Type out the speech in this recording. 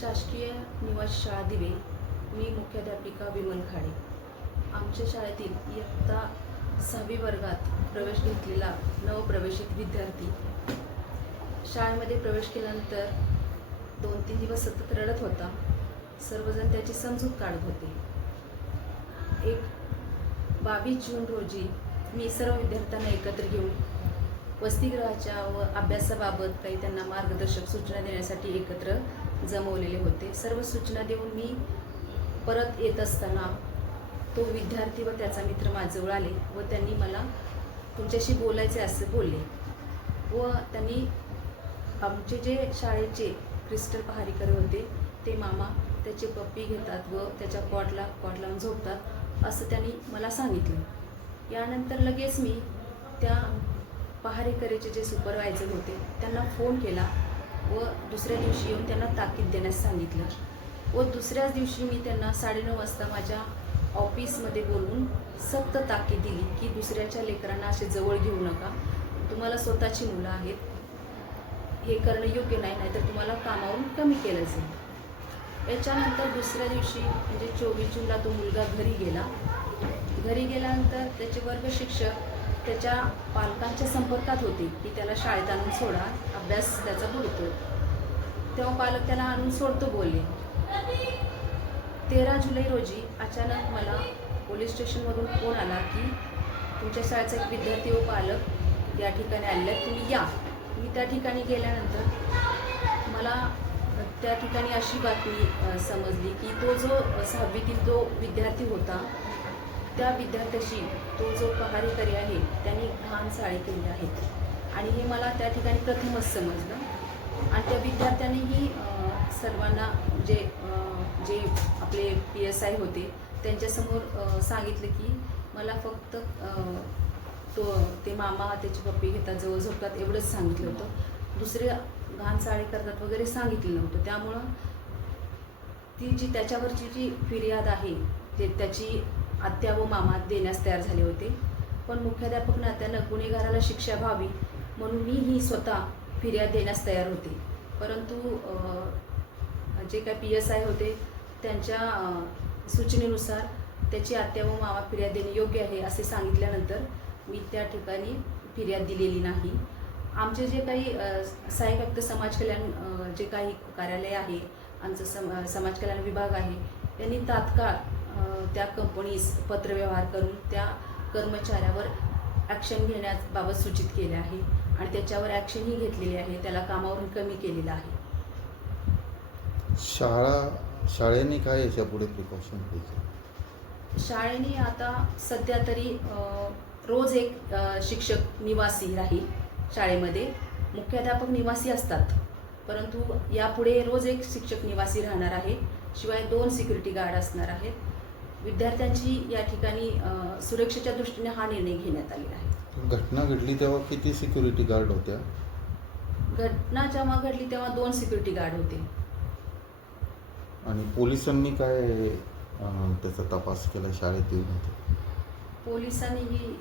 शासकीय निवासी शाळा दिवे. मी मुख्याध्यापिका विमल खाडे. आमच्या शाळेतील इयत्ता 6वी वर्गात प्रवेश घेतलेला नवप्रवेशित विद्यार्थी शाळेमध्ये प्रवेश केल्यानंतर 2-3 दिवस सतत रडत होता. सर्वजण त्याची समजूत काढत होते. 22 जून रोजी मी सर्व विद्यार्थ्यांना एकत्र घेऊन वसतिगृहाच्या व अभ्यासाबाबत काही त्यांना मार्गदर्शक सूचना देण्यासाठी एकत्र जमवलेले होते. सर्व सूचना देऊन मी परत येत असताना तो विद्यार्थी व त्याचा मित्र माझ्याजवळ आले व त्यांनी मला तुमच्याशी बोलायचे असे बोलले व त्यांनी आमचे जे शाळेचे क्रिस्टल पहारेकर होते ते मामा त्याचे पप्पी घेतात व त्याच्या कॉट लावून झोपतात असं त्यांनी मला सांगितलं. यानंतर लगेच मी त्या पहारेकरीचे जे सुपरवायझर होते त्यांना फोन केला व दुसऱ्या दिवशी येऊन त्यांना ताकीद देण्यास सांगितलं व दुसऱ्याच दिवशी मी त्यांना 9:30 वाजता माझ्या ऑफिसमध्ये बोलवून सक्त ताकीद दिली की दुसऱ्याच्या लेकरांना असे जवळ घेऊ नका. तुम्हाला स्वतःची मुलं आहेत, हे करणं योग्य नाही, नाहीतर तुम्हाला कामावरून कमी केलं जाईल. याच्यानंतर दुसऱ्या दिवशी म्हणजे 24 जूनला तो मुलगा घरी गेला. घरी गेल्यानंतर त्याचे वर्ग शिक्षक त्याच्या पालकांच्या संपर्कात होते की त्याला शाळेत आणून सोडा, अभ्यास त्याचा बुडतो. तेव्हा पालक त्याला आणून सोडतो बोलले. 13 जुलै रोजी अचानक मला पोलीस स्टेशनमधून फोन आला की तुमच्या शाळेचा एक विद्यार्थी व पालक या ठिकाणी आलेला आहे, तुम्ही या. मी त्या ठिकाणी गेल्यानंतर मला त्या ठिकाणी अशी बातमी समजली की तो जो 6वीतील जो विद्यार्थी होता त्या विद्यार्थ्याशी तो जो पहारेकरी आहे त्यांनी घाण चाळे केले आहेत आणि हे मला त्या ठिकाणी प्रथमच समजलं. आणि त्या विद्यार्थ्यांनीही सर्वांना जे आपले PSI होते त्यांच्यासमोर सांगितलं की मला फक्त ते मामा त्याची पप्पी घेतात, जवळ झोपतात एवढंच सांगितलं होतं. दुसरे घाण चाळे करतात वगैरे सांगितलं नव्हतं. त्यामुळं ती जी त्याच्यावरची जी फिर्याद आहे ते त्याची आत्या व मामा देण्यास तयार झाले होते. पण मुख्याध्यापक नात्यानं गुन्हेगाराला शिक्षा व्हावी म्हणून मी ही स्वतः फिर्याद देण्यास तयार होते. परंतु जे काही PSI होते त्यांच्या सूचनेनुसार त्याची आत्या व मामा फिर्याद देणे योग्य आहे असे सांगितल्यानंतर मी त्या ठिकाणी फिर्याद दिलेली नाही. आमचे जे काही सहाय्यक आयुक्त समाज कल्याण जे काही कार्यालय आहे, आमचं समाज कल्याण विभाग आहे, त्यांनी तात्काळ त्या कंपनीस पत्रव्यवहार करून त्या कर्मचाऱ्यावर ॲक्शन घेण्याबाबत सूचित केले आहे आणि त्याच्यावर ॲक्शनही घेतलेली आहे. त्याला कामावरून कमी केलेलं आहे. शाळेने काय याच्यापुढे प्रिकॉशन घ्यायचे? शाळेने आता सध्या तरी रोज एक शिक्षक निवासी राहील शाळेमध्ये. मुख्याध्यापक निवासी असतात, परंतु यापुढे रोज एक शिक्षक निवासी राहणार आहे. शिवाय 2 सिक्युरिटी गार्ड असणार आहेत. विद्यार्थ्यांची या ठिकाणी सुरक्षेच्या दृष्टीने हा निर्णय घेण्यात आलेला आहे. घटना घडली तेव्हा किती सिक्युरिटी गार्ड होत्या? घटना जेव्हा घडली तेव्हा 2 सिक्युरिटी गार्ड होते. आणि पोलिसांनी काय त्याचा तपास केला शाळेत येऊन? पोलिसांनीही